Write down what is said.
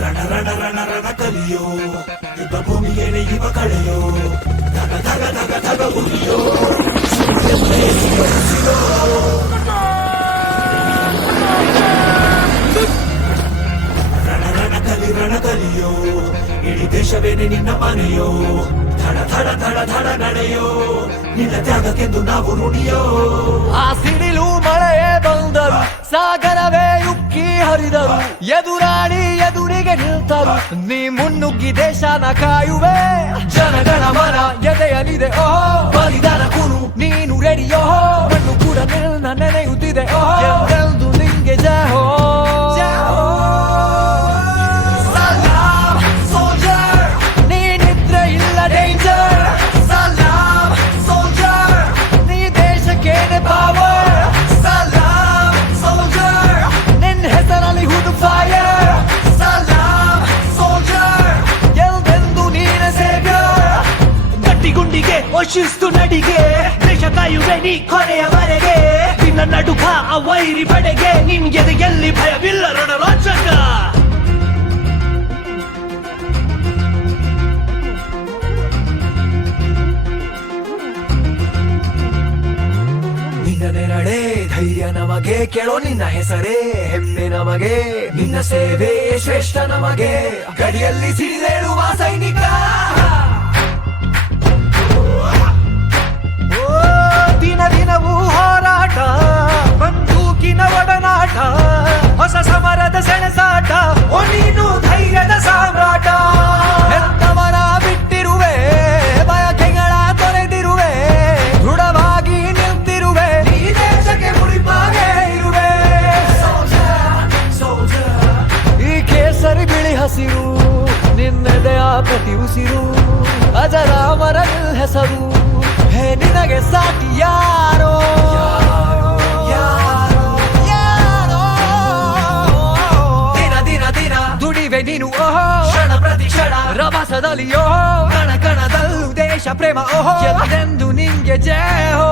ರಣ ರಣ ರಣ ರಣ ಕಲಿಯೋ ಯುದ್ಧ ಭೂಮಿಗೇನೆ ಇವ ಕಳೆಯೋ ಧಗ ಧಗ ಧಗ ಧಗ ಉರಿಯೋ ರಣ ರಣ ಕಲಿಯೋ ಇಡೀ ದೇಶವೇನೆ ನಿನ್ನ ಮನೆಯೋ ಧಡ ಧಡ ಧಡ ಧಡ ನಡೆಯೋ ನಿನ್ನ ತ್ಯಾಗಕ್ಕೆಂದು ನಾವು ಋಣಿಯೋ. ಆ ಸಿಡಿಲು ಮಳೆಯೇ ಬಂದರು, ಸಾಗರವೇ ಉಕ್ಕಿ ಹರಿದರು, ಎದುರಾಳಿ ಎದುರಿಗೆ ನಿಲ್ತರು, ನೀ ಮುನ್ನುಗ್ಗಿ ದೇಶನ ಕಾಯುವೆ. ಜನಗಳ ಮನ ಎದೆಯಲಿದೆ ಓಹೋ, ಬಲಿದಾನ ಕುರು ನೀನು ರೆಡಿಯೋ, ಮಣ್ಣು ಕೂಡ ನಿನ್ನ ನೆನೆಯುತ್ತಿದೆ ಓಹೋ, ಎಂದೆಂದು ನಿಂಗೆ ಜಯ ಹೋ. ಶಿಸ್ತು ನಡಿಗೆ ದೇಶ ಕಾಯುವೆ ನೀ ಕೊನೆಯವರೆಗೆ, ನಿನ್ನ ನಡುಕ ಆ ವೈರಿ ಪಡೆಗೆ, ನಿನ್ಗೆ ಎಲ್ಲಿ ಭಯವಿಲ್ಲ ರಣರೋಚಕ. ನಿನ್ನ ನೆರಳೆ ಧೈರ್ಯ ನಮಗೆ, ಕೇಳೋ ನಿನ್ನ ಹೆಸರೇ ಹೆಮ್ಮೆ ನಮಗೆ, ನಿನ್ನ ಸೇವೆ ಶ್ರೇಷ್ಠ ನಮಗೆ, ಗಡಿಯಲ್ಲಿ ಸಿಡಿದೇಳುವ ಸೈನಿಕ. ದಿನ ದಿನವೂ ಹೋರಾಟ, ಬಂದೂಕಿನ ಒಡನಾಟ, ಹೊಸ ಸಮರದ ಸೆಣಸಾಟ, ಓ ನೀನು ಧೈರ್ಯದ ಸಾಮ್ರಾಟ. ಹೆತ್ತವರ ಬಿಟ್ಟಿರುವೆ, ಬಯಕೆಗಳ ತೊರೆದಿರುವೆ, ದೃಢವಾಗಿ ನಿಂತಿರುವೆ, ಈ ದೇಶಕ್ಕೆ ಮುಡಿಪಾಗೆ ಇರುವೆ. ಈ ಕೇಸರಿ ಬಿಳಿ ಹಸಿರು ನಿನ್ನೆದೆಯ ಪ್ರತಿ ಉಸಿರು, ಅಜರಾಮರ ಹೆಸರು, ಹೇ ನಿನಗೆ ಸಾಟಿ ಯಾರೋ ಯಾರೋ ಯಾರೋ. ದಿನ ದಿನ ದಿನ ದುಡಿವೆ ನೀನು ಓಹೋ, ಕ್ಷಣ ಪ್ರತಿ ಕ್ಷಣ ರಭಸದಲ್ಲಿ ಓಹೋ, ಕಣ ಕಣದಲ್ಲೂ ದೇಶ ಪ್ರೇಮ ಓಹೋ, ಎಂದೆಂದು ನಿಂಗೆ ಜಯ ಹೋ.